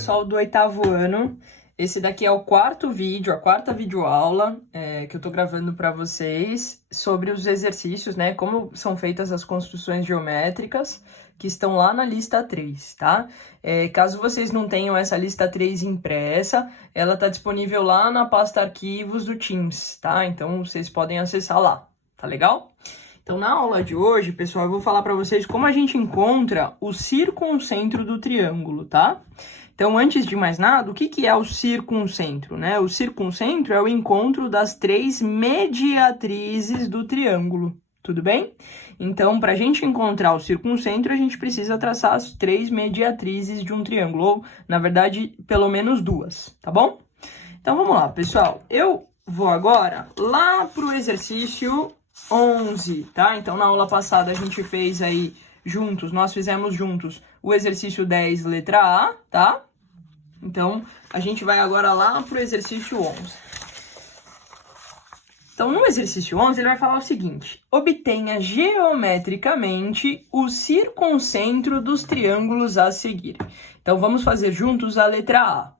pessoal do 8º ano. Esse daqui é o quarto vídeo, a quarta videoaula que eu tô gravando para vocês sobre os exercícios, né? Como são feitas as construções geométricas que estão lá na lista 3, tá? Caso vocês não tenham essa lista 3 impressa, ela tá disponível lá na pasta arquivos do Teams, tá? Então vocês podem acessar lá, tá legal? Então, na aula de hoje, pessoal, eu vou falar para vocês como a gente encontra o circuncentro do triângulo, tá? Então, antes de mais nada, o que é o circuncentro, né? O circuncentro é o encontro das três mediatrizes do triângulo, tudo bem? Então, para a gente encontrar o circuncentro, a gente precisa traçar as três mediatrizes de um triângulo, ou, na verdade, pelo menos duas, tá bom? Então, vamos lá, pessoal. Eu vou agora lá para o exercício 11, tá? Então, na aula passada a gente fez aí juntos, nós fizemos juntos o exercício 10, letra A, tá? Então, a gente vai agora lá pro exercício 11. Então, no exercício 11, ele vai falar o seguinte: obtenha geometricamente o circuncentro dos triângulos a seguir. Então, vamos fazer juntos a letra A.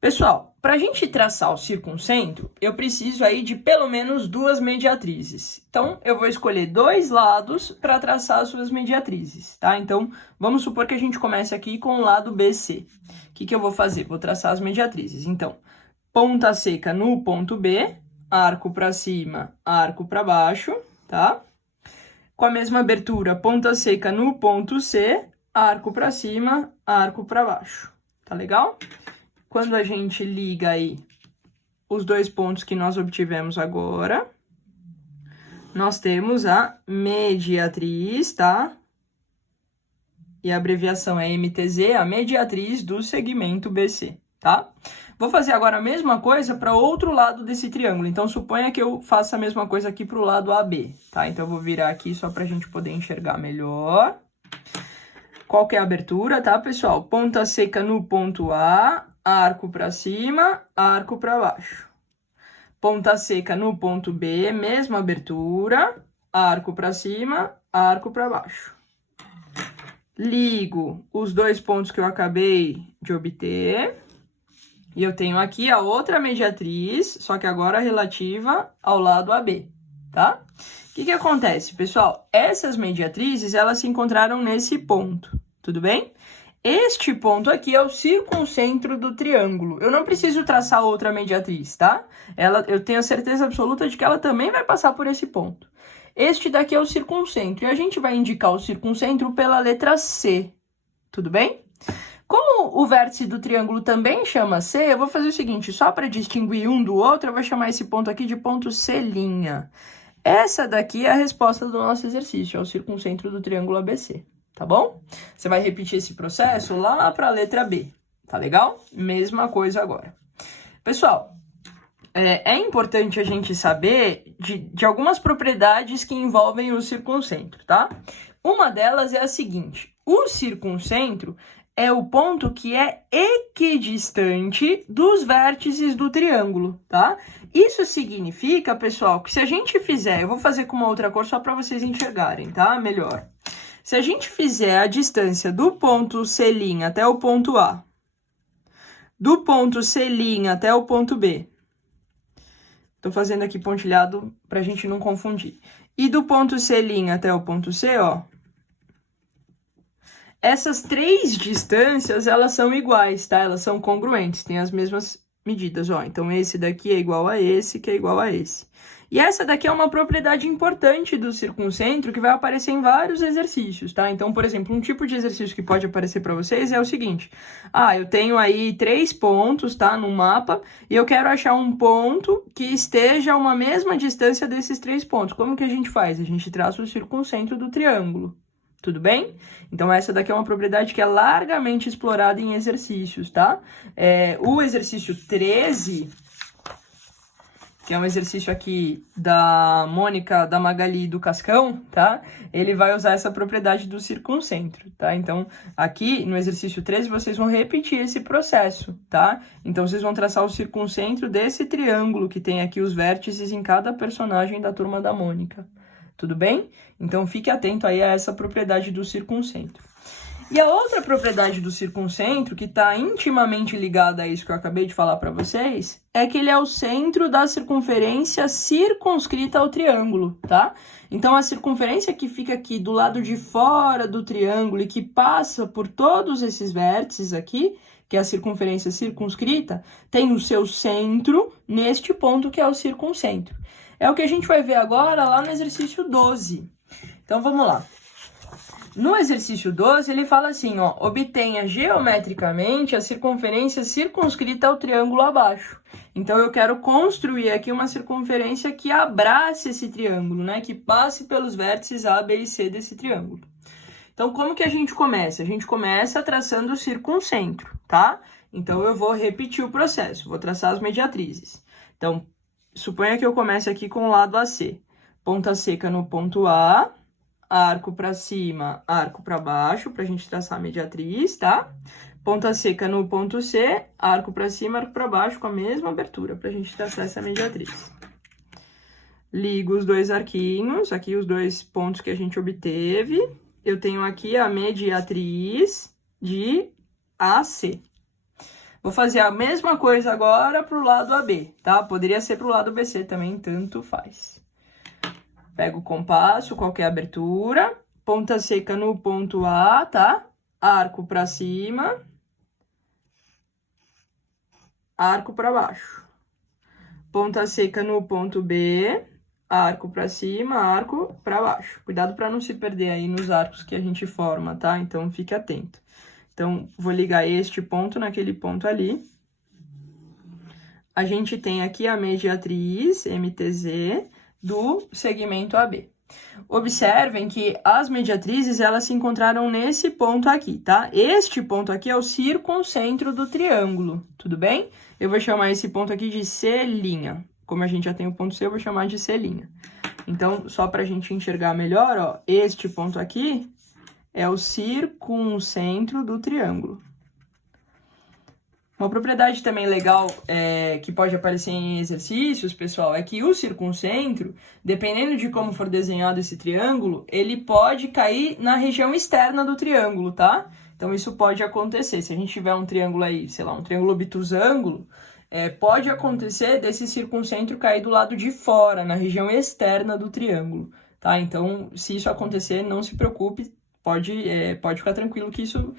Pessoal, para a gente traçar o circuncentro, eu preciso aí de pelo menos duas mediatrizes. Então, eu vou escolher dois lados para traçar as suas mediatrizes, tá? Então, vamos supor que a gente comece aqui com o lado BC. O que eu vou fazer? Vou traçar as mediatrizes. Então, ponta seca no ponto B, arco para cima, arco para baixo, tá? Com a mesma abertura, ponta seca no ponto C, arco para cima, arco para baixo. Tá legal? Quando a gente liga aí os dois pontos que nós obtivemos agora, nós temos a mediatriz, tá? E a abreviação é MTZ, a mediatriz do segmento BC, tá? Vou fazer agora a mesma coisa para o outro lado desse triângulo. Então, suponha que eu faça a mesma coisa aqui para o lado AB, tá? Então, eu vou virar aqui só para a gente poder enxergar melhor. Qual que é a abertura, tá, pessoal? Ponta seca no ponto A, arco para cima, arco para baixo. Ponta seca no ponto B, mesma abertura, arco para cima, arco para baixo. Ligo os dois pontos que eu acabei de obter. E eu tenho aqui a outra mediatriz, só que agora relativa ao lado AB, tá? O que acontece, pessoal? Essas mediatrizes, elas se encontraram nesse ponto, tudo bem? Este ponto aqui é o circuncentro do triângulo. Eu não preciso traçar outra mediatriz, tá? Eu tenho a certeza absoluta de que ela também vai passar por esse ponto. Este daqui é o circuncentro. E a gente vai indicar o circuncentro pela letra C, tudo bem? Como o vértice do triângulo também chama C, eu vou fazer o seguinte, só para distinguir um do outro, eu vou chamar esse ponto aqui de ponto C'. Essa daqui é a resposta do nosso exercício, é o circuncentro do triângulo ABC. Tá bom? Você vai repetir esse processo lá para a letra B, tá legal? Mesma coisa agora. Pessoal, é importante a gente saber de algumas propriedades que envolvem o circuncentro, tá? Uma delas é a seguinte: o circuncentro é o ponto que é equidistante dos vértices do triângulo, tá? Isso significa, pessoal, que se a gente fizer, eu vou fazer com uma outra cor só para vocês enxergarem, tá? Melhor. Se a gente fizer a distância do ponto C' até o ponto A, do ponto C' até o ponto B, tô fazendo aqui pontilhado para a gente não confundir, e do ponto C' até o ponto C, ó, essas três distâncias, elas são iguais, tá? Elas são congruentes, têm as mesmas medidas, ó. Então, esse daqui é igual a esse, que é igual a esse. E essa daqui é uma propriedade importante do circuncentro que vai aparecer em vários exercícios, tá? Então, por exemplo, um tipo de exercício que pode aparecer para vocês é o seguinte. Eu tenho aí 3 pontos, tá? No mapa, e eu quero achar um ponto que esteja a uma mesma distância desses 3 pontos. Como que a gente faz? A gente traça o circuncentro do triângulo. Tudo bem? Então, essa daqui é uma propriedade que é largamente explorada em exercícios, tá? O exercício 13, que é um exercício aqui da Mônica, da Magali e do Cascão, tá? Ele vai usar essa propriedade do circuncentro, tá? Então, aqui no exercício 13, vocês vão repetir esse processo, tá? Então, vocês vão traçar o circuncentro desse triângulo que tem aqui os vértices em cada personagem da turma da Mônica. Tudo bem? Então, fique atento aí a essa propriedade do circuncentro. E a outra propriedade do circuncentro, que está intimamente ligada a isso que eu acabei de falar para vocês, é que ele é o centro da circunferência circunscrita ao triângulo, tá? Então, a circunferência que fica aqui do lado de fora do triângulo e que passa por todos esses vértices aqui, que é a circunferência circunscrita, tem o seu centro neste ponto que é o circuncentro. É o que a gente vai ver agora lá no exercício 12. Então, vamos lá. No exercício 12, ele fala assim, ó, obtenha geometricamente a circunferência circunscrita ao triângulo abaixo. Então, eu quero construir aqui uma circunferência que abrace esse triângulo, né? Que passe pelos vértices A, B e C desse triângulo. Então, como que a gente começa? A gente começa traçando o circuncentro, tá? Então, eu vou repetir o processo, vou traçar as mediatrizes. Então, suponha que eu comece aqui com o lado AC. Ponta seca no ponto A, arco para cima, arco para baixo, para a gente traçar a mediatriz, tá? Ponta seca no ponto C, arco para cima, arco para baixo, com a mesma abertura, para a gente traçar essa mediatriz. Ligo os dois arquinhos, aqui os dois pontos que a gente obteve. Eu tenho aqui a mediatriz de AC. Vou fazer a mesma coisa agora para o lado AB, tá? Poderia ser para o lado BC também, tanto faz. Pego o compasso, qualquer abertura, ponta seca no ponto A, tá? Arco para cima, arco para baixo. Ponta seca no ponto B, arco para cima, arco para baixo. Cuidado para não se perder aí nos arcos que a gente forma, tá? Então, fique atento. Então, vou ligar este ponto naquele ponto ali. A gente tem aqui a mediatriz, MTZ, do segmento AB. Observem que as mediatrizes, elas se encontraram nesse ponto aqui, tá? Este ponto aqui é o circuncentro do triângulo, tudo bem? Eu vou chamar esse ponto aqui de C'. Como a gente já tem o ponto C, eu vou chamar de C'. Então, só para a gente enxergar melhor, ó, este ponto aqui é o circuncentro do triângulo. Uma propriedade também legal que pode aparecer em exercícios, pessoal, é que o circuncentro, dependendo de como for desenhado esse triângulo, ele pode cair na região externa do triângulo, tá? Então, isso pode acontecer. Se a gente tiver um triângulo aí, sei lá, um triângulo obtusângulo, pode acontecer desse circuncentro cair do lado de fora, na região externa do triângulo, tá? Então, se isso acontecer, não se preocupe, pode ficar tranquilo que isso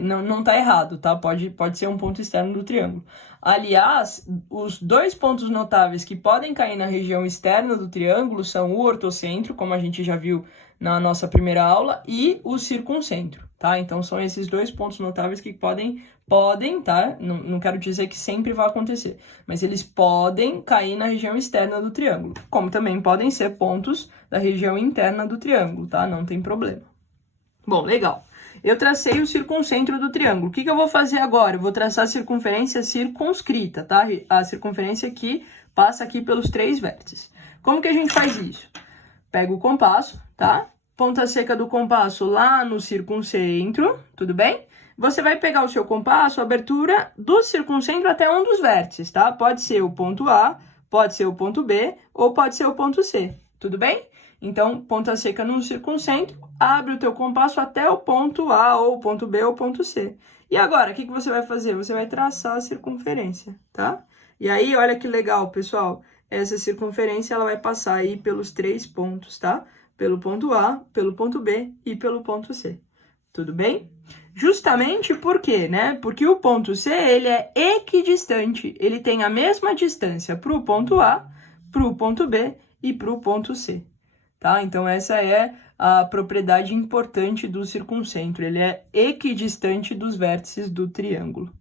não tá errado, tá? Pode ser um ponto externo do triângulo. Aliás, os dois pontos notáveis que podem cair na região externa do triângulo são o ortocentro, como a gente já viu na nossa primeira aula, e o circuncentro, tá? Então, são esses dois pontos notáveis que podem, tá? Não quero dizer que sempre vai acontecer, mas eles podem cair na região externa do triângulo, como também podem ser pontos da região interna do triângulo, tá? Não tem problema. Bom, legal. Eu tracei o circuncentro do triângulo. O que eu vou fazer agora? Eu vou traçar a circunferência circunscrita, tá? A circunferência que passa aqui pelos três vértices. Como que a gente faz isso? Pega o compasso, tá? Ponta seca do compasso lá no circuncentro, tudo bem? Você vai pegar o seu compasso, a abertura do circuncentro até um dos vértices, tá? Pode ser o ponto A, pode ser o ponto B ou pode ser o ponto C, tudo bem? Então, ponta seca no circuncentro, abre o teu compasso até o ponto A, ou o ponto B, ou o ponto C. E agora, o que você vai fazer? Você vai traçar a circunferência, tá? E aí, olha que legal, pessoal. Essa circunferência, ela vai passar aí pelos três pontos, tá? Pelo ponto A, pelo ponto B e pelo ponto C. Tudo bem? Justamente por quê, né? Porque o ponto C, ele é equidistante. Ele tem a mesma distância para o ponto A, para o ponto B e para o ponto C. Tá? Então, essa é a propriedade importante do circuncentro. Ele é equidistante dos vértices do triângulo.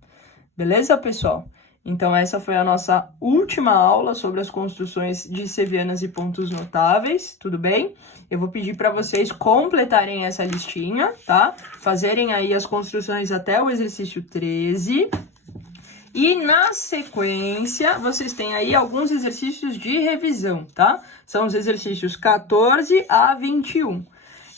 Beleza, pessoal? Então, essa foi a nossa última aula sobre as construções de sevianas e pontos notáveis, tudo bem? Eu vou pedir para vocês completarem essa listinha, tá? Fazerem aí as construções até o exercício 13. E na sequência, vocês têm aí alguns exercícios de revisão, tá? São os exercícios 14 a 21.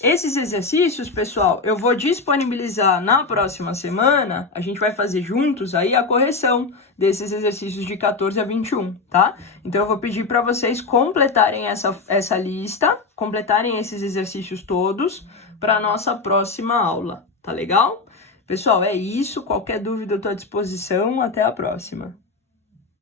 Esses exercícios, pessoal, eu vou disponibilizar na próxima semana, a gente vai fazer juntos aí a correção desses exercícios de 14 a 21, tá? Então, eu vou pedir para vocês completarem essa lista, completarem esses exercícios todos para a nossa próxima aula, Tá legal? Pessoal, é isso. Qualquer dúvida eu tô à disposição. Até a próxima.